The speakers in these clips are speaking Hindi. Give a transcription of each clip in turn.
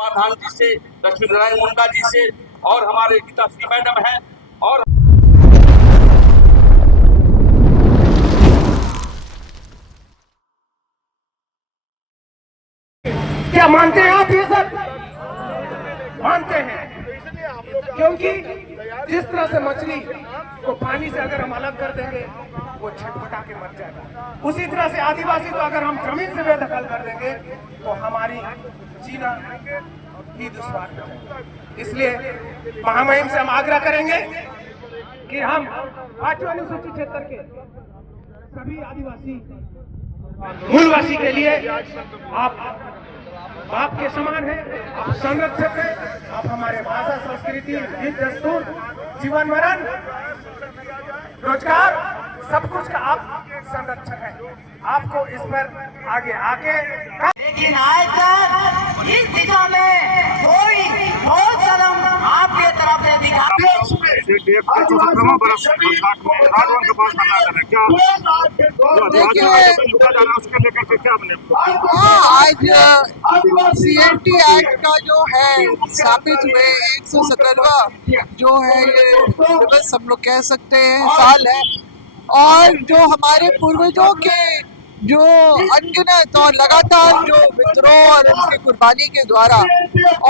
समाधान जी से, लक्ष्मी नारायण मुंडा जी से और हमारे गीताश्री मैडम हैं और क्या मानते हैं आप ये सब? मानते हैं, क्योंकि जिस तरह से मछली को पानी से अगर हम अलग कर देंगे वो छटपटा के मर जाएगा, उसी तरह से आदिवासी को अगर हम जमीन से बेदखल कर देंगे तो हमारी जीना ही दुश्वार हो जाएगा। इसलिए महामहिम से हम आग्रह करेंगे कि हम 8वीं अनुसूचित क्षेत्र के सभी आदिवासी मूलवासी के लिए आप बाप के समान है, आप संरक्षक है, आप हमारे भाषा, संस्कृति, रीत दस्तूर, जीवन मरण, रोजगार, सब कुछ का आप संरक्षक है। आपको इस पर आगे आके लेकिन आज तक इस दिशा में कोई ठोस कदम आपके तरफ से दिखा आज CNT एक्ट का जो है स्थापित हुए 117वां जो है ये दिवस हम लोग कह सकते हैं साल है, और जो हमारे पूर्वजों के जो अनगिनत और लगातार जो विद्रोह और उनकी कुर्बानी के द्वारा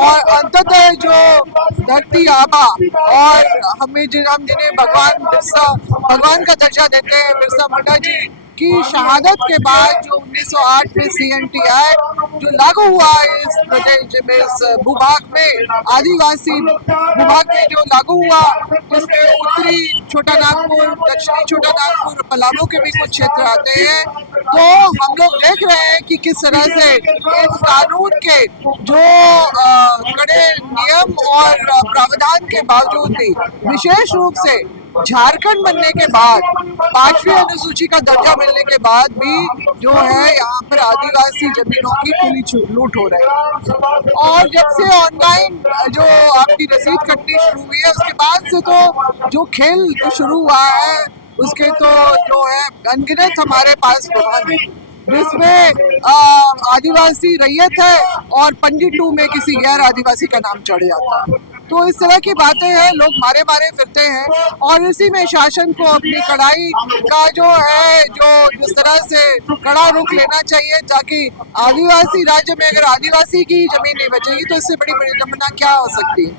और अंततः जो धरती आबा और हम जिन्हें भगवान का दर्जा देते हैं बिरसा मुंडा जी की शहादत के बाद जो 1908 में CNT एक्ट जो लागू हुआ इस प्रदेश में, इस भूभाग में, आदिवासी भूभाग में जो लागू हुआ, जिसमें उत्तरी छोटा नागपुर, दक्षिणी छोटा नागपुर, पलामू के भी कुछ क्षेत्र आते हैं, तो हम लोग देख रहे हैं कि किस तरह से इस कानून के जो कड़े नियम और प्रावधान के बावजूद भी विशेष रूप से झारखंड बनने के बाद 5वीं अनुसूची का दर्जा मिलने के बाद भी जो है यहाँ पर आदिवासी जमीनों की खुली लूट हो रही है। और जब से ऑनलाइन जो आपकी रसीद कटनी शुरू हुई है उसके बाद से तो जो खेल शुरू हुआ है उसके तो जो है अनगिनत हमारे पास प्रमाण है, जिसमें आदिवासी रैयत है और पंजी 2 में किसी गैर आदिवासी का नाम चढ़ जाता है। तो इस तरह की बातें हैं, लोग मारे मारे फिरते हैं और इसी में शासन को अपनी कड़ाई का जो है जो जिस तरह से कड़ा रुख लेना चाहिए, ताकि आदिवासी राज्य में अगर आदिवासी की जमीन नहीं बचेगी तो इससे बड़ी परिकल्पना क्या हो सकती है।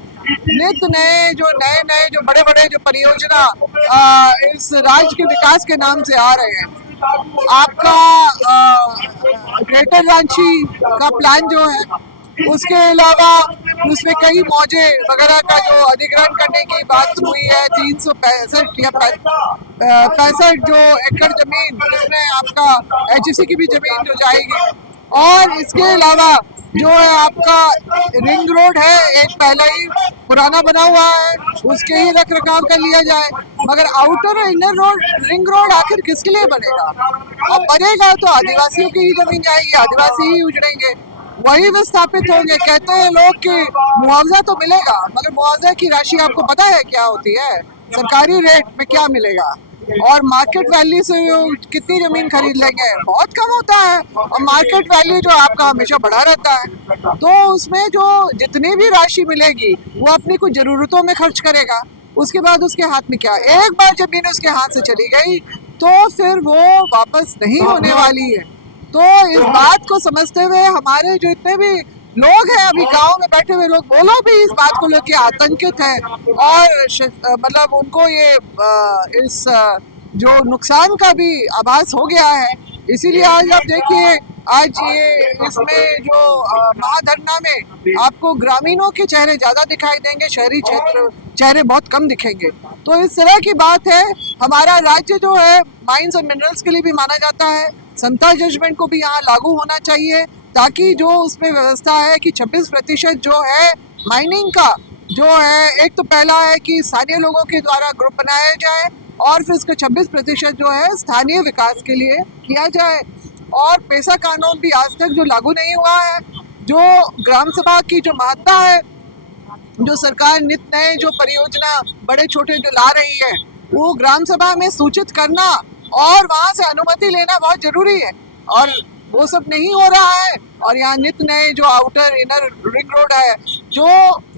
नित नए जो बड़े बड़े जो परियोजना इस राज्य के विकास के नाम से आ रहे हैं। आपका ग्रेटर रांची का प्लान जो है, उसके अलावा उसमें कई मौजे वगैरह का जो अधिग्रहण करने की बात हुई है, 365 या 65 जो एकड़ जमीन, जिसमें आपका HEC की भी जमीन जो जाएगी, और इसके अलावा जो है आपका रिंग रोड है, एक पहले ही पुराना बना हुआ है, उसके ही रख रखाव कर लिया जाए, मगर आउटर और इनर रोड, रिंग रोड आखिर किसके लिए बनेगा? अब बनेगा तो आदिवासियों की ही जमीन जाएगी, आदिवासी ही उजड़ेंगे, वही विस्थापित होंगे। कहते हैं लोग कि मुआवजा तो मिलेगा, मगर मुआवजा की राशि आपको पता है क्या होती है? सरकारी रेट में क्या मिलेगा और मार्केट वैल्यू से कितनी जमीन खरीद लेंगे? बहुत कम होता है, और मार्केट वैल्यू जो आपका हमेशा बढ़ा रहता है। तो उसमें जो जितनी भी राशि मिलेगी वो अपनी कुछ जरूरतों में खर्च करेगा, उसके बाद उसके हाथ में क्या, एक बार जमीन उसके हाथ से चली गई तो फिर वो वापस नहीं होने वाली है। तो इस बात को समझते हुए हमारे जो इतने भी लोग हैं अभी गांव में बैठे हुए लोग, वो लोग भी इस बात को लेकर आतंकित हैं और मतलब उनको ये इस जो नुकसान का भी आभास हो गया है। इसीलिए आज आप देखिए, आज ये इसमें जो महाधरना में आपको ग्रामीणों के चेहरे ज्यादा दिखाई देंगे, शहरी क्षेत्र चेहरे बहुत कम दिखेंगे। तो इस तरह की बात है। हमारा राज्य जो है माइंस और मिनरल्स के लिए भी माना जाता है, समता जजमेंट को भी यहाँ लागू होना चाहिए, ताकि जो उसमें व्यवस्था है कि 26% जो है माइनिंग का जो है, एक तो पहला है कि स्थानीय लोगों के द्वारा ग्रुप बनाया जाए और फिर उसका 26% जो है स्थानीय विकास के लिए किया जाए। और पैसा कानून भी आज तक जो लागू नहीं हुआ है, जो ग्राम सभा की जो महत्ता है, जो सरकार नित नए जो परियोजना बड़े छोटे जो ला रही है, वो ग्राम सभा में सूचित करना और वहां से अनुमति लेना बहुत जरूरी है, और वो सब नहीं हो रहा है। और यहाँ नित नए जो आउटर इनर रिंग रोड है, जो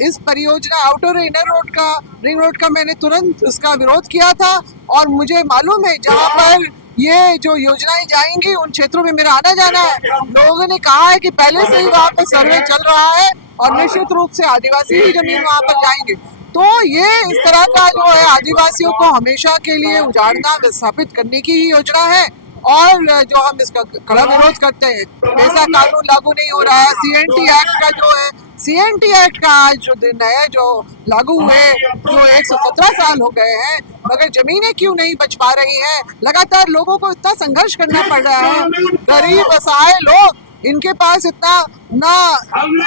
इस परियोजना आउटर इनर रोड का रिंग रोड का मैंने तुरंत उसका विरोध किया था। और मुझे मालूम है जहाँ पर ये जो योजनाएं जाएंगी उन क्षेत्रों में मेरा आना जाना है। लोगों ने कहा है कि पहले से ही वहाँ पर सर्वे चल रहा है और निश्चित रूप से आदिवासी ही जमीन वहाँ पर जाएंगे। तो ये इस तरह का जो है आदिवासियों को हमेशा के लिए उजाड़ना, विस्थापित करने की ही योजना है। और जो हम इसका कड़ा विरोध करते हैं, ऐसा कानून लागू नहीं हो रहा है। सीएनटी एक्ट का जो है, सीएनटी एक्ट का आज जो दिन है जो लागू हुए, जो 117 साल हो गए हैं, मगर जमीनें क्यों नहीं बच पा रही हैं? लगातार लोगों को इतना संघर्ष करना पड़ रहा है। गरीब असहाय लोग, इनके पास इतना ना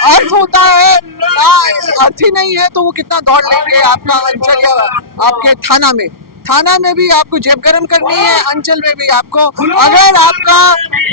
अर्थ होता है, ना अर्थ ही नहीं है, तो वो कितना दौड़ लेंगे आपका अंचल या आपके थाना में भी आपको जेब गरम करनी है, अंचल में भी आपको। अगर आपका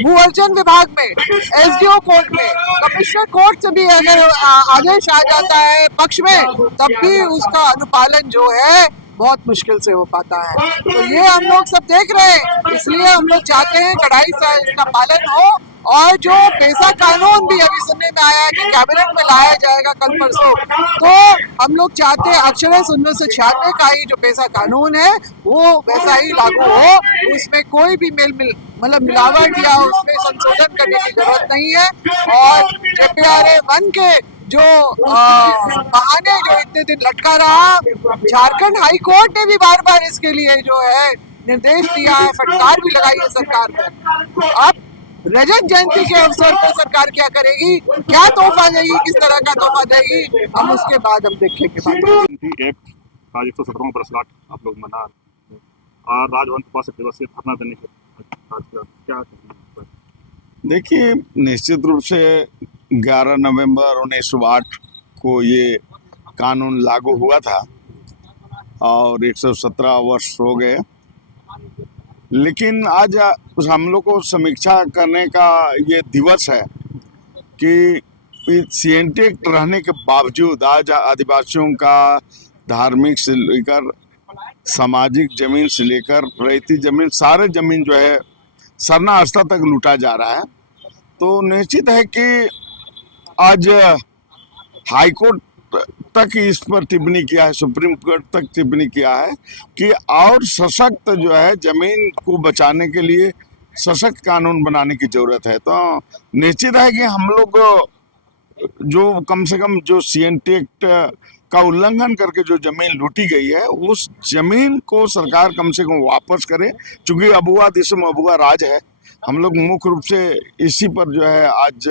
भूअर्जन विभाग में, एसडीओ कोर्ट में, कमिश्नर कोर्ट से भी अगर आदेश आ जाता है पक्ष में, तब भी उसका अनुपालन जो है बहुत मुश्किल से हो पाता है। तो ये हम लोग सब देख रहे हैं, इसलिए हम लोग चाहते हैं कड़ाई से इसका पालन हो। और जो पेशा कानून भी अभी सुनने में आया है कि कैबिनेट में लाया जाएगा कल परसों, तो हम लोग चाहते हैं अक्षरश 1996 का ही जो पेशा कानून है वो वैसा ही लागू हो, उसमें कोई भी मतलब मिलावट या उसमें संशोधन करने की जरूरत नहीं है। और JPRA 1 के जो बहाने जो इतने दिन लटका रहा, झारखंड हाई कोर्ट ने भी बार बार इसके लिए जो है निर्देश दिया है, फटकार भी लगाई है सरकार को। अब रजत जयंती के अवसर पर सरकार क्या करेगी, क्या तोहफा देगी, किस तरह का तोहफा देगी, हम उसके बाद हम देखेंगे। एक्ट आज 117वां वर्षगांठ आप लोग मना रहे हैं और राजभवन के पास दिवसीय धरना देने के क्या? देखिए, निश्चित रूप से 11 नवंबर 1908 को ये कानून लागू हुआ था और 117 वर्ष हो गए। लेकिन आज हम लोग को समीक्षा करने का ये दिवस है कि सीएनटी एक्ट रहने के बावजूद आज आदिवासियों का धार्मिक से लेकर सामाजिक जमीन से लेकर रैयती जमीन, सारे जमीन जो है सरना स्तर तक लूटा जा रहा है। तो निश्चित है कि आज हाईकोर्ट तक इस पर टिप्पणी किया है, सुप्रीम कोर्ट तक टिप्पणी किया है कि और सशक्त जो है जमीन को बचाने के लिए सशक्त कानून बनाने की जरूरत है। तो निश्चित है कि हम लोग जो कम से कम जो सीएनटी एक्ट का उल्लंघन करके जो जमीन लूटी गई है, उस जमीन को सरकार कम से कम वापस करे। चूंकि अबुआ दिसम अबुआ राज है, हम लोग मुख्य रूप से इसी पर जो है आज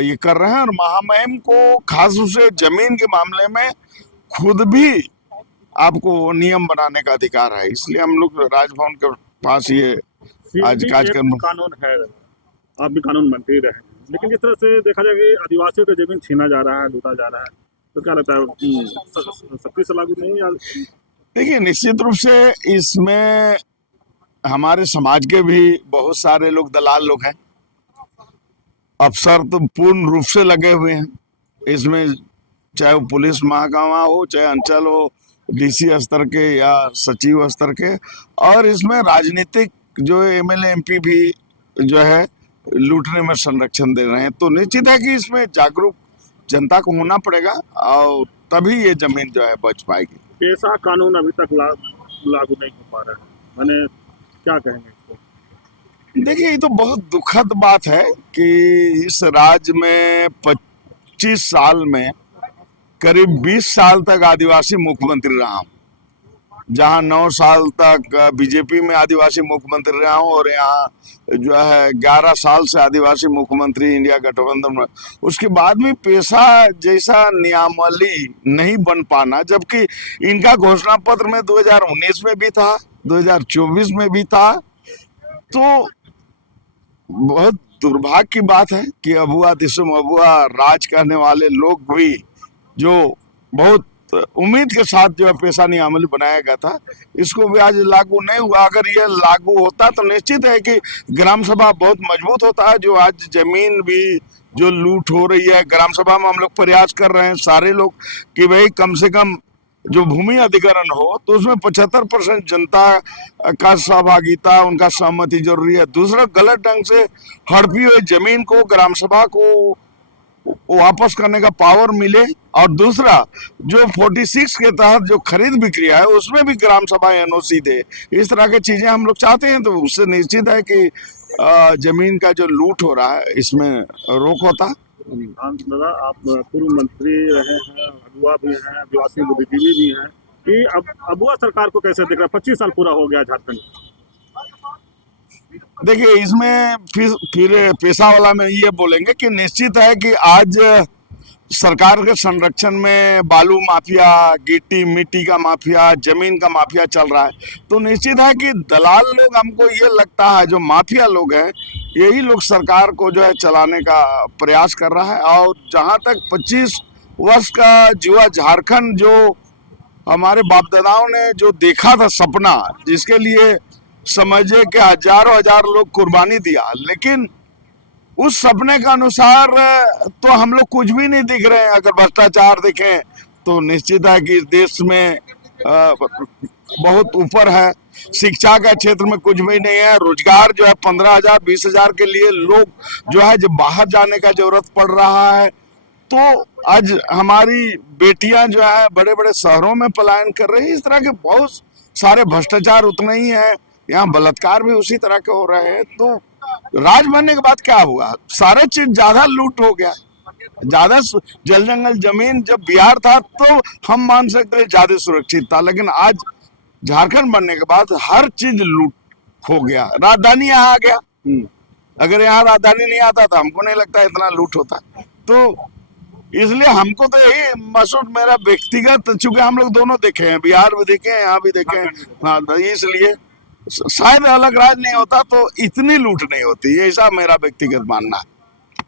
ये कर रहे हैं। और महामहिम को खास रूप से जमीन के मामले में खुद भी आपको नियम बनाने का अधिकार है, इसलिए हम लोग राजभवन के पास ये आज कार्यक्रम। कानून है, आप भी कानून मंत्री रहे, लेकिन जिस तरह से देखा जाए कि आदिवासियों का जमीन छीना जा रहा है, लूटा जा रहा है, तो क्या लगता है सबकी से लागू नहीं है? देखिए, निश्चित रूप से इसमें हमारे समाज के भी बहुत सारे लोग दलाल लोग हैं। अफसर तो पूर्ण रूप से लगे हुए हैं इसमें, चाहे वो पुलिस महकमा हो, चाहे अंचल हो, डीसी स्तर के या सचिव स्तर के, और इसमें राजनीतिक जो एमएलए एमपी भी जो है लूटने में संरक्षण दे रहे हैं। तो निश्चित है कि इसमें जागरूक जनता को होना पड़ेगा और तभी ये जमीन जो है बच पाएगी। पेशा कानून अभी तक लागू नहीं हो पा रहा है, मैंने क्या कहेंगे इसको? देखिए, ये तो बहुत दुखद बात है कि इस राज्य में 25 साल में करीब 20 साल तक आदिवासी मुख्यमंत्री रहा हूँ, जहाँ 9 साल तक बीजेपी में आदिवासी मुख्यमंत्री रहा हूँ और यहाँ जो है 11 साल से आदिवासी मुख्यमंत्री इंडिया गठबंधन में। उसके बाद भी पेशा जैसा नियमावली नहीं बन पाना, जबकि इनका घोषणा पत्र में 2019 में भी था, 2024 में भी था। तो बहुत दुर्भाग्य की बात है कि अबुआ दिसम अबुआ राज करने वाले लोग भी जो बहुत उम्मीद के साथ जो है पेशा नियमावली बनाया गया था, इसको भी आज लागू नहीं हुआ। अगर यह लागू होता तो निश्चित है कि ग्राम सभा बहुत मजबूत होता है। जो आज जमीन भी जो लूट हो रही है, ग्राम सभा में हम लोग प्रयास कर रहे हैं सारे लोग कि भाई कम से कम जो भूमि अधिग्रहण हो तो उसमें 75% जनता का सहभागिता, उनका सहमति जरूरी है। दूसरा, गलत ढंग से हड़पी हुई जमीन को ग्राम सभा को वापस करने का पावर मिले। और दूसरा, जो 46 के तहत जो खरीद बिक्री है उसमें भी ग्राम सभा एनओसी दे। इस तरह की चीजें हम लोग चाहते हैं, तो उससे निश्चित है कि जमीन का जो लूट हो रहा है इसमें रोक होता। दादा, आप पूर्व मंत्री रहे हैं, अगुआ भी हैं, आदिवासी बुद्धिजीवी भी हैं, कि अब अगुआ सरकार को कैसे देख रहा है? 25 साल पूरा हो गया झारखंड। देखिए, इसमें फिर पेशा वाला में ये बोलेंगे कि निश्चित है कि आज सरकार के संरक्षण में बालू माफिया, गिट्टी मिट्टी का माफिया, जमीन का माफिया चल रहा है। तो निश्चित है कि दलाल लोग, हमको ये लगता है जो माफिया लोग हैं, यही लोग सरकार को जो है चलाने का प्रयास कर रहा है। और जहां तक 25 वर्ष का युवा झारखंड, जो हमारे बाप दादाओं ने जो देखा था सपना, जिसके लिए समझे कि हजारों हजार लोग कुर्बानी दिया, लेकिन उस सपने के अनुसार तो हम लोग कुछ भी नहीं दिख रहे हैं। अगर भ्रष्टाचार देखें तो निश्चित है कि इस देश में बहुत ऊपर है। शिक्षा के क्षेत्र में कुछ भी नहीं है। रोजगार जो है 15,000 20,000 के लिए लोग जो है जब बाहर जाने का जरूरत पड़ रहा है, तो आज हमारी बेटियां जो है बड़े बड़े शहरों में पलायन कर रही है। इस तरह के बहुत सारे भ्रष्टाचार उतने ही है, यहाँ बलात्कार भी उसी तरह के हो रहे हैं। तो राज बनने के बाद क्या हुआ? सारे चीज ज्यादा लूट हो गया, ज्यादा जल जंगल जमीन। जब बिहार था तो हम मान सकते हैं ज्यादा सुरक्षित था, लेकिन आज झारखंड बनने के बाद हर चीज लूट हो गया। राजधानी यहाँ आ गया, अगर यहाँ राजधानी नहीं आता तो हमको नहीं लगता इतना लूट होता। तो इसलिए हमको तो यही महसूस, मेरा व्यक्तिगत, चूंकि हम लोग दोनों देखे हैं, बिहार भी देखे हैं, यहाँ भी देखे हैं, हाँ, इसलिए शायद अलग राज्य नहीं होता तो इतनी लूट नहीं होती, ऐसा मेरा व्यक्तिगत मानना है।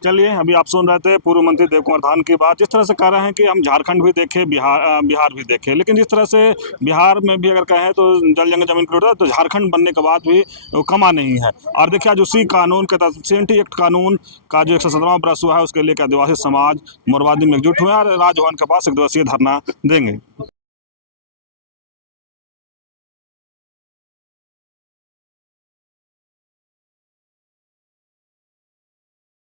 चलिए, अभी आप सुन रहे थे पूर्व मंत्री देव कुमार धान की बात। जिस तरह से कह रहे हैं कि हम झारखंड भी देखे, बिहार भी देखे, लेकिन जिस तरह से बिहार में भी अगर कहें तो जल जंगल जमीन लूट, तो झारखंड बनने के बाद भी कमा नहीं है। और देखिए, आज उसी कानून के तहत सीएनटी एक्ट कानून का जो 117वां बरस हुआ है, उसके लिए आदिवासी समाज मोरवादी में एकजुट हुए और राजभवन के पास 1 दिवसीय धरना देंगे।